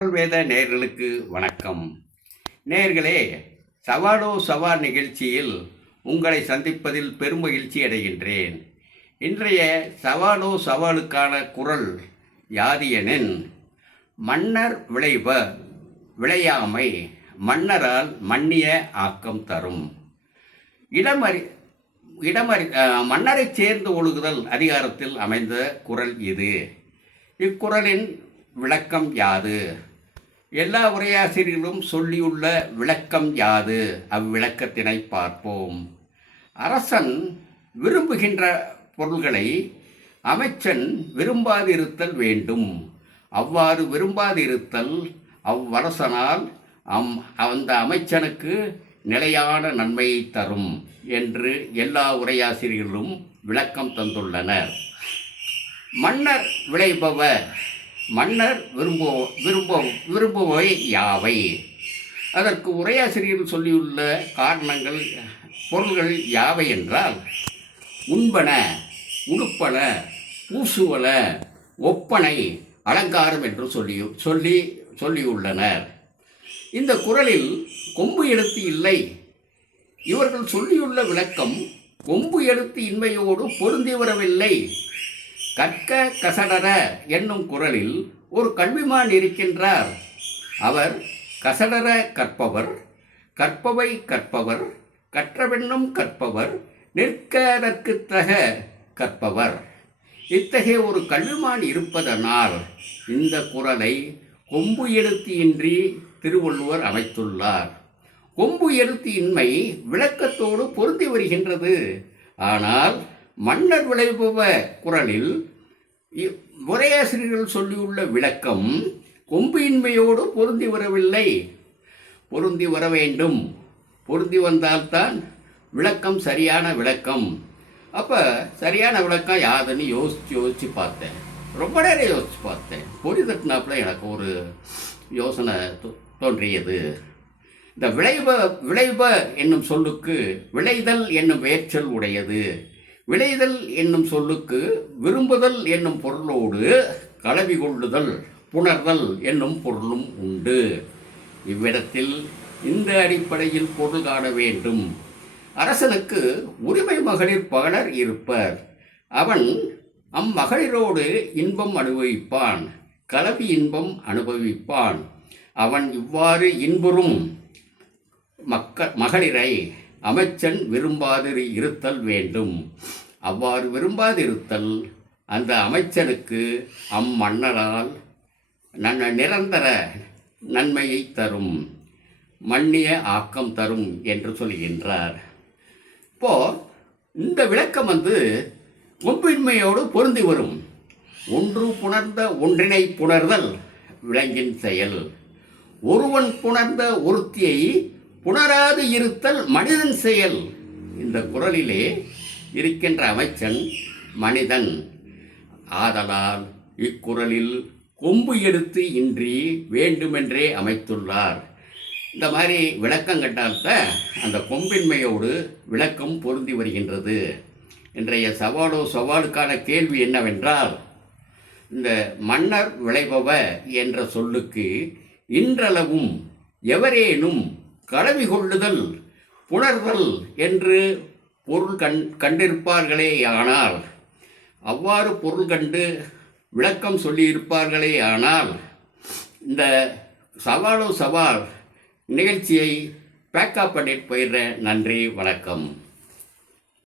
வேத நேயர்களுக்கு வணக்கம். நேயர்களே, சவாலோ சவால் நிகழ்ச்சியில் உங்களை சந்திப்பதில் பெருமகிழ்ச்சி அடைகின்றேன். இன்றைய சவாலோ சவாலுக்கான குரல் யாது எனின், மன்னர் விளையாமை மன்னரால் மன்னிய ஆக்கம் தரும். மன்னரை சேர்ந்து ஒழுகுதல் அதிகாரத்தில் அமைந்த குரல் இது. இக்குறளின் விளக்கம் யாது? எல்லா உரையாசிரியர்களும் சொல்லியுள்ள விளக்கம் யாது? அவ்விளக்கத்தினை பார்ப்போம். அரசன் விரும்புகின்ற பொருள்களை அமைச்சன் விரும்பாதிருத்தல் வேண்டும். அவ்வாறு விரும்பாதிருத்தல் அவ்வரசனால் அந்த அமைச்சனுக்கு நிலையான நன்மையை தரும் என்று எல்லா உரையாசிரியர்களும் விளக்கம் தந்துள்ளனர். மன்னர் விரும்புபவை யாவை? அதற்கு உரையாசிரியர் சொல்லியுள்ள காரணங்கள், பொருள்கள் யாவை என்றால், உண்பன, உடுப்பன, பூசுவன, ஒப்பனை, அலங்காரம் என்று சொல்லியுள்ளனர். இந்த குறளில் கொம்பு எழுத்து இல்லை. இவர்கள் சொல்லியுள்ள விளக்கம் கொம்பு எழுத்து இன்மையோடு பொருந்தி வரவில்லை. கற்க கசடர என்னும் குறளில் ஒரு கல்விமான் இருக்கின்றார். அவர் கசடர கற்பவர், கற்பவை கற்பவர், கற்றவென்னும் கற்பவர், நிற்கதற்கு தக கற்பவர். இத்தகைய ஒரு கல்விமான் இருப்பதனால் இந்த குறளை கொம்பு எழுத்து இன்றி திருவள்ளுவர் அமைத்துள்ளார். கொம்பு எழுத்து இன்மை விளக்கத்தோடு பொருந்தி வருகின்றது. ஆனால் மன்னர் விளைபவ குறளில் உரையாசிரியர்கள் சொல்லியுள்ள விளக்கம் கொம்பு இன்மையோடு பொருந்தி வரவில்லை. பொருந்தி வர வேண்டும். பொருந்தி வந்தால்தான் விளக்கம் சரியான விளக்கம். அப்போ சரியான விளக்கம் யாதுன்னு யோசித்து பார்த்தேன். ரொம்ப நேரம் யோசித்து பார்த்தேன். பொறி தட்டினாப்புல எனக்கு ஒரு யோசனை தோன்றியது. இந்த விளைப என்னும் சொல்லுக்கு விளைதல் என்னும் வேர்ச்சொல் உடையது. விளைதல் என்னும் சொல்லுக்கு விரும்புதல் என்னும் பொருளோடு கலவி கொள்ளுதல், புணர்தல் என்னும் பொருளும் உண்டு. இவ்விடத்தில் இந்த அடிப்படையில் பொருள் காண வேண்டும். அரசனுக்கு உரிமை மகளிர் பலர் இருப்பர். அவன் அம்மகளிரோடு இன்பம் அனுபவிப்பான், கலவி இன்பம் அனுபவிப்பான். அவன் இவ்வாறு இன்புறும் மகளிரை அமைச்சன் விரும்பாது இருத்தல் வேண்டும். அவ்வாறு விரும்பாதிருத்தல் அந்த அமைச்சனுக்கு அம்மன்னரால் நிரந்தர நன்மையை தரும், மன்னிய ஆக்கம் தரும் என்று சொல்கின்றார். இப்போ இந்த விளக்கம் கொம்பின்மையோடு பொருந்தி வரும். ஒன்று புணர்ந்த ஒன்றினை புணர்தல் விலங்கின் செயல். ஒருவன் புணர்ந்த ஒருத்தியை புணராது இருத்தல் மனிதன் செயல். இந்த குறளிலே இருக்கின்ற அமைச்சன் மனிதன். ஆதலால் இக்குறளில் கொம்பு எழுத்து இன்றி வேண்டுமென்றே அமைத்துள்ளார். இந்த மாதிரி விளக்கம் கட்டால்தான் அந்த கொம்பின்மையோடு விளக்கம் பொருந்தி வருகின்றது. இன்றைய சவாலுக்கான கேள்வி என்னவென்றால், இந்த மன்னர் விளைபவ என்ற சொல்லுக்கு இன்றளவும் எவரேனும் கலவி கொள்ளுதல், புணர்தல் என்று பொருள் கண்டிருப்பார்களே ஆனால், அவ்வாறு பொருள் கண்டு விளக்கம் சொல்லியிருப்பார்களே ஆனால், இந்த சவால் நிகழ்ச்சியை பேக்கப் பண்ணிட்டு போயிடுறேன். நன்றி, வணக்கம்.